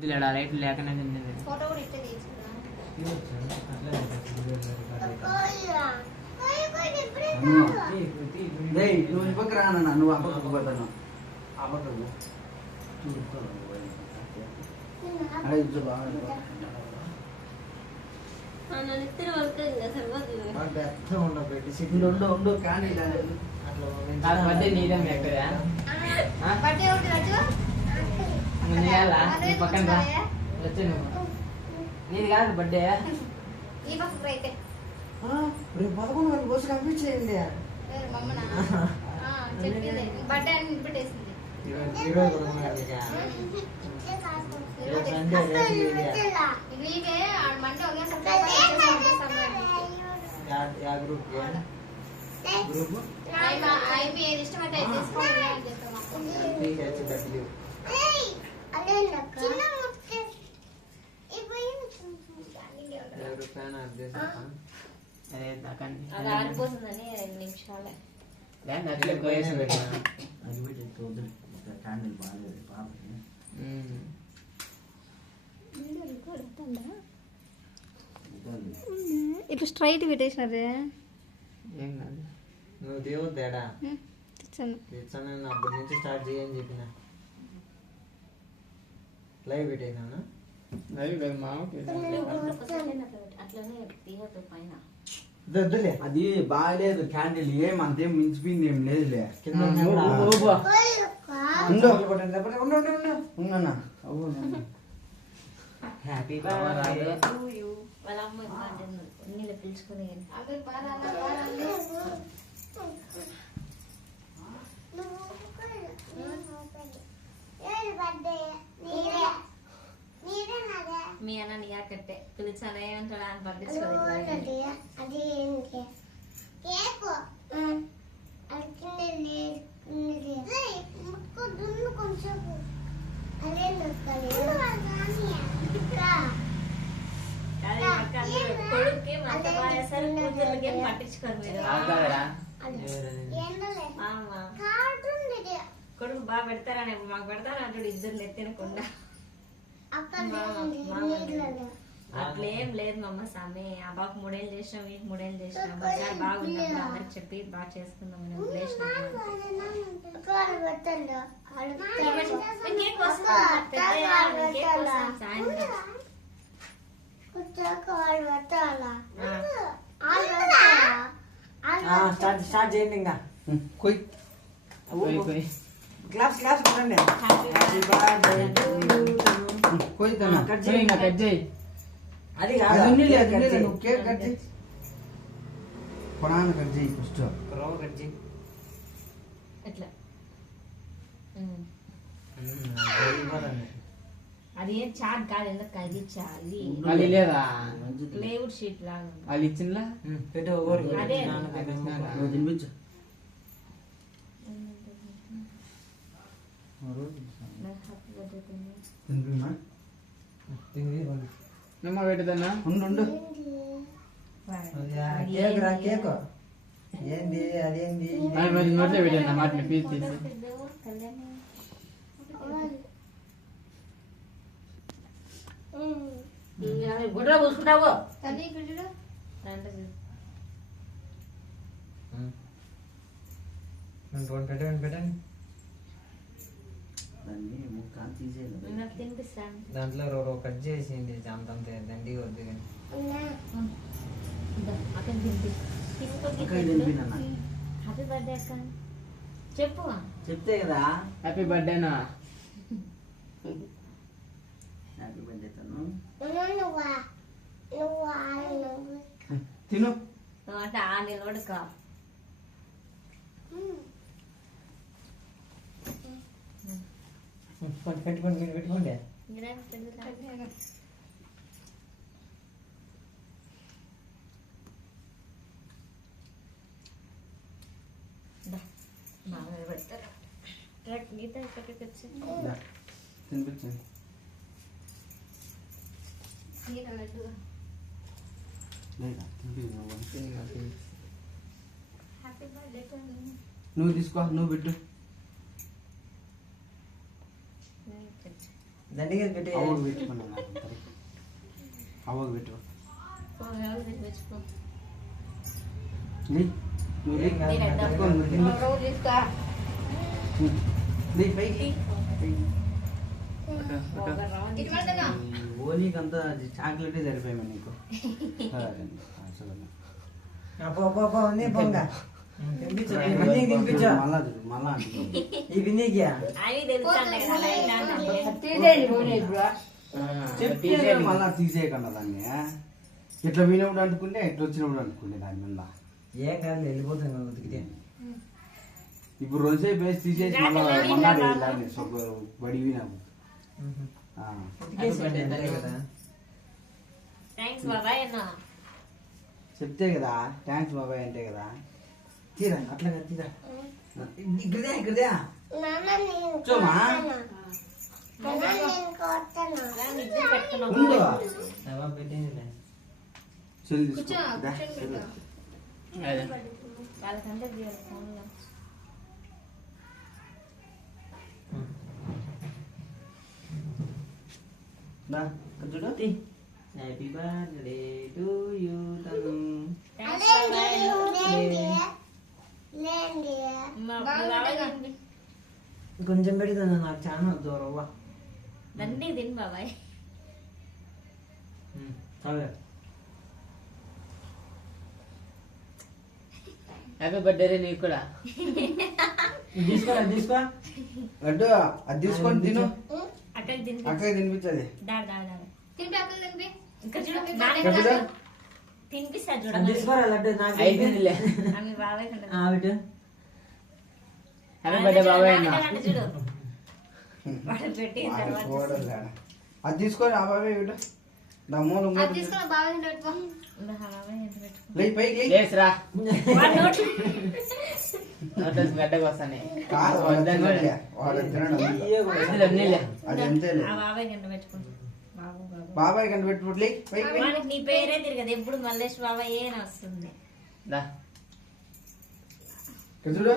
Light లేకనే photo కూడా ఇట్లా తీసుకురా. నువ్వు ఇవ్వకు రానన్నా, నువ్వు అవ్వకు పోతాను అవ్వకు ఉండు కానీ నీదం పక్కన నీది కాదు బర్త్డే రేపు 11 గంటలకు వచ్చి కనిపించేయండి. బర్త్డే అని పెట్టేసింది. ఏది ఇష్టమైతే అది ఆరిపోతుందని 2 నిమిషాలే క్యాండిల్ బాగాలేదు పాపకి. ఇట్లా స్ట్రైట్ పెట్టేసినారే. ఏం కాదు నువ్వు దేవుడు తేడా తెచ్చాను అప్పటి నుంచి స్టార్ట్ చేయని చెప్పిన లైవ్ పెట్టేసాను. అది బాగాలేదు క్యాండిల్, ఏమంతేం మించిపోయింది ఏం లేదులే. హ్యాపీ వాళ్ళ అమ్మ నీళ్ళు పిలుచుకుని మీ అన్న నీ కట్టే పిలిచాను ఏమంటాడు అని పట్టించుకోలేదు. కొడుక్కి పట్టించుకోరు మీరు. కొడుకు బాగా పెడతారని మాకు పెడతారు అంటాడు. ఇద్దరు తినకుండా అట్లేం లేదు మా అమ్మ సామి. ఆ బాబు 3 ఏళ్ళు చేసినాం, వీటికి 3 ఏళ్ళు చేసినాం. ఒకసారి బాగున్నప్పుడు అందరికి చెప్పి బాగా చేసుకుందాం స్టార్ట్ చేయండి ఇంకా. క్లాస్ కొట్టండి. అది నువ్వు కేక్ కట్ చేయి, కొనాను కట్ చేయి, ఫస్ట్ రవ్వ కట్ చేయి. అది ఏం చాట్ కాదు, ఎందుకు కలిగించా అది లేదా ప్లేవుడ్ షీట్ లాగా వాళ్ళు ఇచ్చిందా పెట్టు. అదే తినిపించు. నమ్మ పెట్టదన్నా ఉండు. కేక్ రా, కేక్ ఏంది అదేంది నోట్లో పెట్టాను మాటని పీస్ తీసి. గుడ్ర పూసుకుంటావు. పెట్టండి. దాంట్లో రవ్వ కట్ చేసింది అంతంతే, దండి వద్దు కానీ. హ్యాపీ బర్త్డే అక్క చెప్పు. చెప్తే కదా హ్యాపీ బర్త్డేనా. హ్యాపీ బర్త్డే తను తిను. అంటే ఆ నిలబడుక పెట్టుకోండి, మీరు పెట్టుకోండి. గీత ఇక్కడికి వచ్చింది. తినిపించండి. నువ్వు తీసుకో, నువ్వు పెట్టు. దండిగా పెట్టి అవ్వకు పెట్టుకున్నాను అవ్వకు పెట్టు ఎవరు తెచ్చిపెట్టుకో. లే, నువ్వు లే. నేను ఎంత పట్టుకో, నువ్వు లే. లే, పైకి. ఓలీకి అంతా చాక్లెటే సరిపోయాయి నీకు చూడండి మళ్ళా చూడు మళ్ళా అంటుకో. ఈ బిన్నీకి అవి తెలుస్తాంటాయి కదా లైట్ అంటే. చెప్తే మళ్ళా తీసేయకుండా దాన్ని ఇట్లా వినప్పుడు అనుకుంటే ఎట్లా వచ్చినప్పుడు అనుకుంటే దాని మీద ఏం కాదు వెళ్ళిపోతాను ఉతికితే. ఇప్పుడు రోజుసేపు వేసి తీసేసి మళ్ళా మన్నాడు వెళ్ళాలి బడి వినాము థ్యాంక్స్ బాబాయ్ అన్న. చెప్తే కదా థ్యాంక్స్ బాబాయ్ అంటే కదా తీరా అట్లాగా తీరా ఇక్కడదే ఇక్కడదే చూమా నిద్ర పెట్టుకున్నావు. ఉండు పెట్టేది చెల్లి తీసుకో దా, చెల్లి. అదే వాళ్ళకంటే తీయాలి ఫోన్లో. దా, ఇక్కడ చూడు హ్యాపీ బర్త్డే టు యూ తను. థ్యాంక్స్ బాబాయ్. మా బాబాయ్ తినిపి. కొంచెం పెడతాను నాకు చాలా దూరవ్వ. దండి తిని బాబాయ్. చాలు హ్యాపీ బర్త్డే రే నీకు కూడా. తీసుకో తీసుకో. లడ్డు అది తీసుకొని తిను అక్కడికి తినిపి. అక్కడికి తినిపించది దాడు దాడు దాడు. ఇక్కడ చూడు ఇక్కడ నాన్న చూడు. తినిపిస్తా అది చూడండి. తీసుకోరా లడ్డు నాకు అయిపోయిందిలే. ఆమె బాబాయ్ కంటే పెట్టు. హ్యాపీ బర్త్డే బాబాయ్ అన్న. నాన్నకంటే చూడు వాడు పెట్టిన తర్వాత చూడాలి అది తీసుకొని ఆ బాబాయ్ ఇటు నా మూల మూల ఇంకా బాబాయ్ ఎంత పెట్టుకో. లే పైకి లే. లేసురా వాడు నోట్లో నోట్లో గడ్డకు వస్తానే. కాదు వాడు తినడులే. వాడు తినడు నీళ్ళే అది అంతేలే ఆ బాబాయ్ గంట పెట్టుకుంటా. బాబు బాబు బాబాయ్ కంటే పెట్టుబడి లే పైకి లే. వానికి నీ పేరే తిరగదు ఎప్పుడు మల్లేష్ బాబాయ్ ఏ వస్తుంది. దా ఇక్కడ చూడు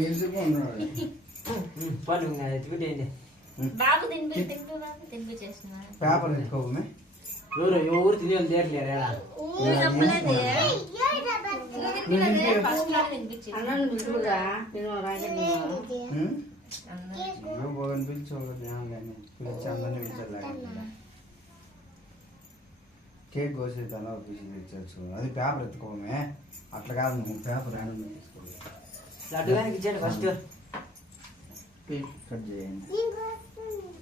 నిలిచిపోన్నాడు. పడు ఎత్తిపెట్టేయండి. బాబు తినిపి తింటూ బాబు తినిపించేసిన పేపర్ ఎత్తుకోమే ఎవరు తినేది లేరు చెప్పలేదు ఫస్ట్ లో తినిపించి కేక్ కోసి తల పిలిచచ్చు అది పేపర్ ఎత్తుకోమే అట్లా కాదు నువ్వు పేపర్ హ్యాండ్ తీసుకోవాలి లడ్డు గారికి ఇచ్చేయండి ఫస్ట్. కట్ చేయండి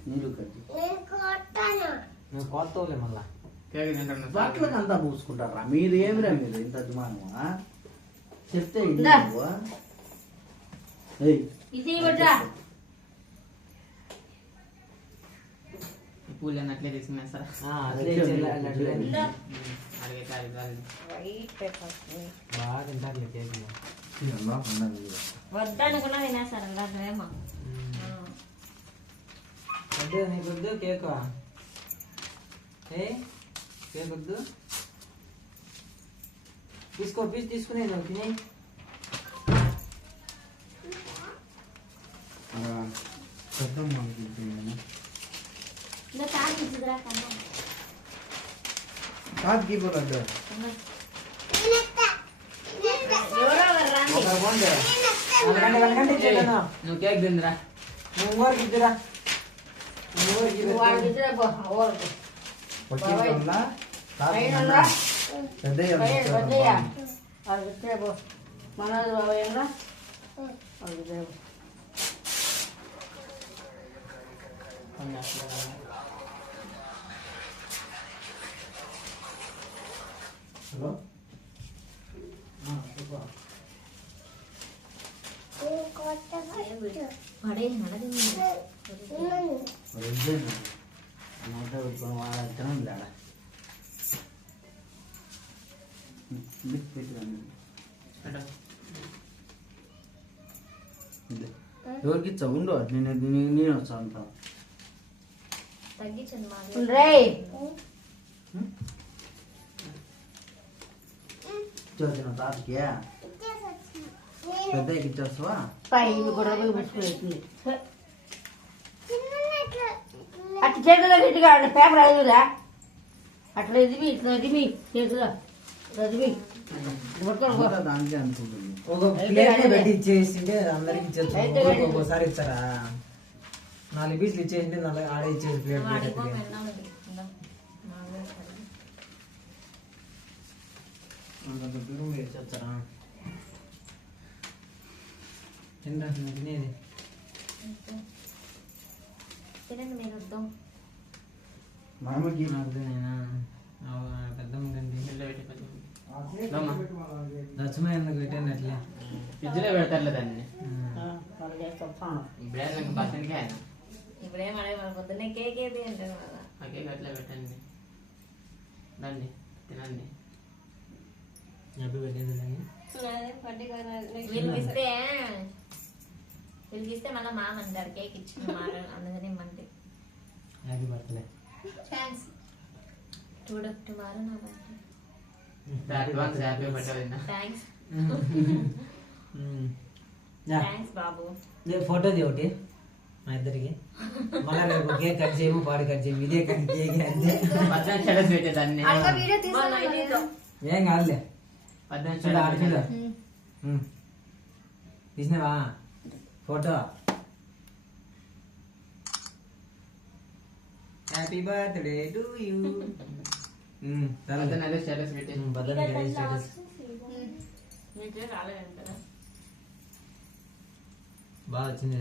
నీళ్ళు కట్ నువ్వు కోత్తవులే మళ్ళా. కేక్ తింటున్నా. బట్టలకు అంతా పూసుకుంటారా మీరు ఏమిరా మీరు ఇంత అభిమానమా చెప్తే ఇది దా. నువ్వు. ఏయ్, ఇది ఇవ్వట్రా. పూలు అన్నట్లే తీసుకున్నా సార్. అట్లే ఇచ్చేయాలి లడ్డు గారికి. అడిగే కాదు కాదు. బాగా తింటారులే కేక్. ఇదమ్మా ఉన్నది ఇది. వద్దనుకున్నా తినేస్తారు అలాంటివేమో. లడ్డు నీకు వద్దు కేక్. ఏ కేక్ వద్దు. తీసుకో పీస్ తీసుకునే నువ్వు తినే. పెద్దమ్మ అనుకుంటున్నాను. ఇంకా తాగి ఇచ్చుదురా కన్నా. కాదు కీపర్ అడ్డు ఎవరో ఒకరు రాండి. ఒక పోండి. వెళ్ళకండి ఇచ్చేయను. నువ్వు కేక్ తిందిరా. నువ్వు ఊరికి ఇద్దురా. నువ్వు ఊరికి ఇద్దు. వచ్చిందా? పెద్దయ్య హలో పడే నడగండి. నోట పెట్టుకొని వాళ్ళ తినం లేడ ఎవరికి ఇచ్చా ఉండు నేను వచ్చా అంతా తగ్గించండి మా ఇచ్చొచ్చిన తాతకి పెద్దకి ఇచ్చేస్తావా అట్లా చేతుల్లో గట్టిగా పేపర్ అదిరా అట్లా ఎదిమి ఇట్లా ఎదిమి చేతుల్లో ఎదిమి అంతా దానికే అనుకుంటుంది. ఒక ప్లేట్ పెట్టి ఇచ్చేసింటే అందరికి ఇచ్చేచ్చు. ఒక్కోసారి ఇచ్చారా 4 పీసులు ఇచ్చేసింటే ఆడే ఇచ్చేసి ప్లేట్ ప్లేట్ ఎత్తుకే. అంత దూరం ఇచ్చేస్తారా తింటా తినేది తినండి మీరు వద్దాం. మా అమ్మకి అర్థమేనా పెద్దమ్మ కండి ఇల్లు పెట్టి కొంచెం లక్ష్మీ ఎందుకు పెట్టండి అట్లే ఫ్రిడ్జ్లో పెడతారులే దాన్ని. వాళ్ళు చేస్తాం ఇప్పుడే నాకు పచ్చడికి ఆయన ఇప్పుడేం అడగ పొద్దున్నే కేక్ ఏది అంటారు కదా. ఆ కేక్ అట్లా పెట్టండి. రండి తినండి. హ్యాపీ బర్త్డే వీళ్ళకి ఇస్తే మళ్ళీ మామ అంటారు కేక్ ఇచ్చిన మాట అందుకని ఇమ్మంటే. Happy birthday thanks. టుమారో నా birthday. Advance happy birthday. Thanks thanks బాబు. ఫోటో ఒకటి మా ఇద్దరికి మళ్ళీ రేపు కేక్ కట్ చేయము పాడు కట్ చేయము ఇదే కట్ కేక్ అంతే. 10 షెడస్ పెట్టేదాన్ని. ఏం కాదులే 10 చూడు ఆడ చూడు షెడస్. తీసినావా photo. Happy birthday to you. అదే షెడస్ పెట్టేసి. మీకు రాలేదంటారా? బాగా వచ్చింది.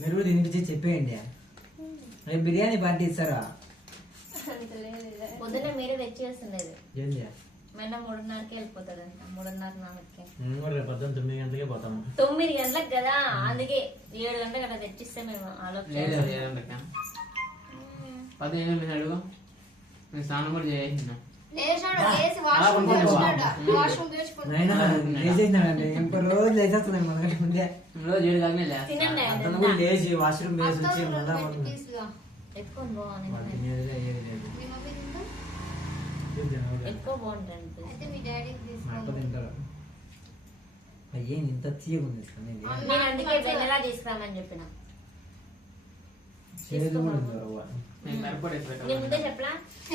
మీరు తినిపించి చెప్పేయండి. రేపు బిర్యానీ పార్టీ ఇస్తారా? పొద్దున్నే మీరే తెచ్చేస్తుండేది. ఏంది మొన్న 3:30కి వెళ్ళిపోతుంది అంట. 3:30-4కి. మేము కూడా రేపు పొద్దున్న 9 గంటలకే పోతాము. 9 గంటలకు కదా, అందుకే 7 గంటలకు అట్లా తెచ్చిస్తే మేము లేదు ఆలోచన. 10 అడుగు. నేను స్నానం కూడా చేసిన. నైనా లేచేసినాడండి. ఇంకో రోజు లేచేస్తున్నాయి మనకంటే ముందే. రోజు 7 దాకానే లేస్తా. తినండి అతను కూడా లేచి వాష్రూమ్ వేసి వచ్చి మళ్ళా ఎక్కువ బాగుంది. ఎక్కువ బాగుంటుంది. మా అక్క తింటారు. అయ్యేం ఇంత తీయగుంది. నేను అందుకే వెన్నెలా తీసుకురామని చెప్పిన. చేదు కూడా ఉంది రవ్వ. నేను కరపడేసి నేను పెట్టాను. ముందే చెప్పలా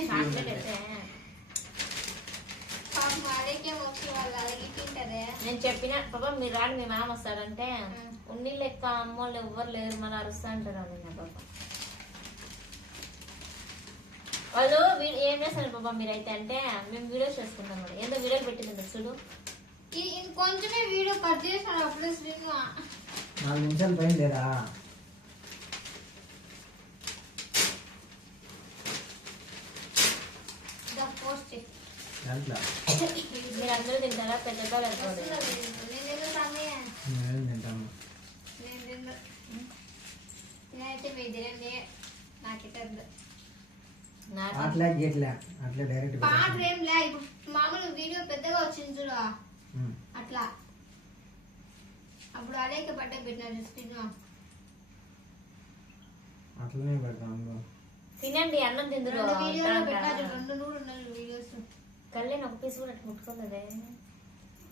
చాక్లెట్ అయితే నేను చెప్పిన పాప మీరు రాడు మీ మామ వస్తాడంటే ఉన్నీళ్ళు ఎక్కువ అమ్మోళ్ళు ఎవ్వరు లేరు మళ్ళీ అరుస్తా అంటారు అని పాప. వాళ్ళు ఏం చేస్తారు పాప మీరైతే అంటే మేము వీడియోస్ చేసుకుంటాం కూడా. ఏందో వీడియోలు పెట్టింది చూడు. కొంచెమే వీడియో కట్ చేసాను అప్పుడే శ్రీను. 4 నిమిషాలు పైన లేరా? పోస్ట్ దాంట్లో మీరు అందరూ తింటారా? పెద్ద నేను సమయం మేము తింటాము. నేనైతే మీ తినండి నాకిట్టద్దు. అట్లా గేట్లా అట్లా డైరెక్ట్ పాట ఏం లే. ఇప్పుడు మామూలు వీడియో పెద్దగా వచ్చింది చూడు అట్లా. అప్పుడు అలేక బట్ట పెట్టినా శ్రీను. అట్లనే పెడతాము. తినండి అన్నం తిందురు. 2 వీడియోలు పెట్టినా 2 నూరు ఉన్నాయి వీడియోస్. కళ్ళని ఒక పీస్ కూడా అట్లా ముట్టుకోలేదే.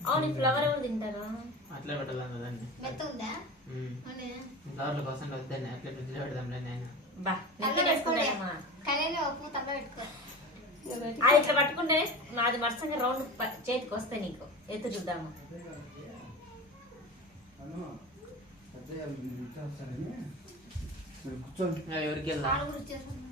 అవును ఫ్లవర్ ఎవరు తింటారు? అట్లా పెట్టాలి దాన్ని. మెత్త ఉందా అని ఫ్లవర్ల కోసం వద్దండి. అట్లా ఫ్రిడ్జ్లో పెడదాంలే నేను. బా తల్ల పెట్టుకోలేమా కళ్యాణి ఉప్పు తల్ల పెట్టుకో. అది ఇట్లా పట్టుకుంటే అది మరసంగా రౌండ్ చేతికి వస్తాయి నీకు. ఎత్తు చూద్దాము. కూర్చోండి. ఎవరికి వెళ్దాం? పాలు కూడా చేసుకుంటున్నా.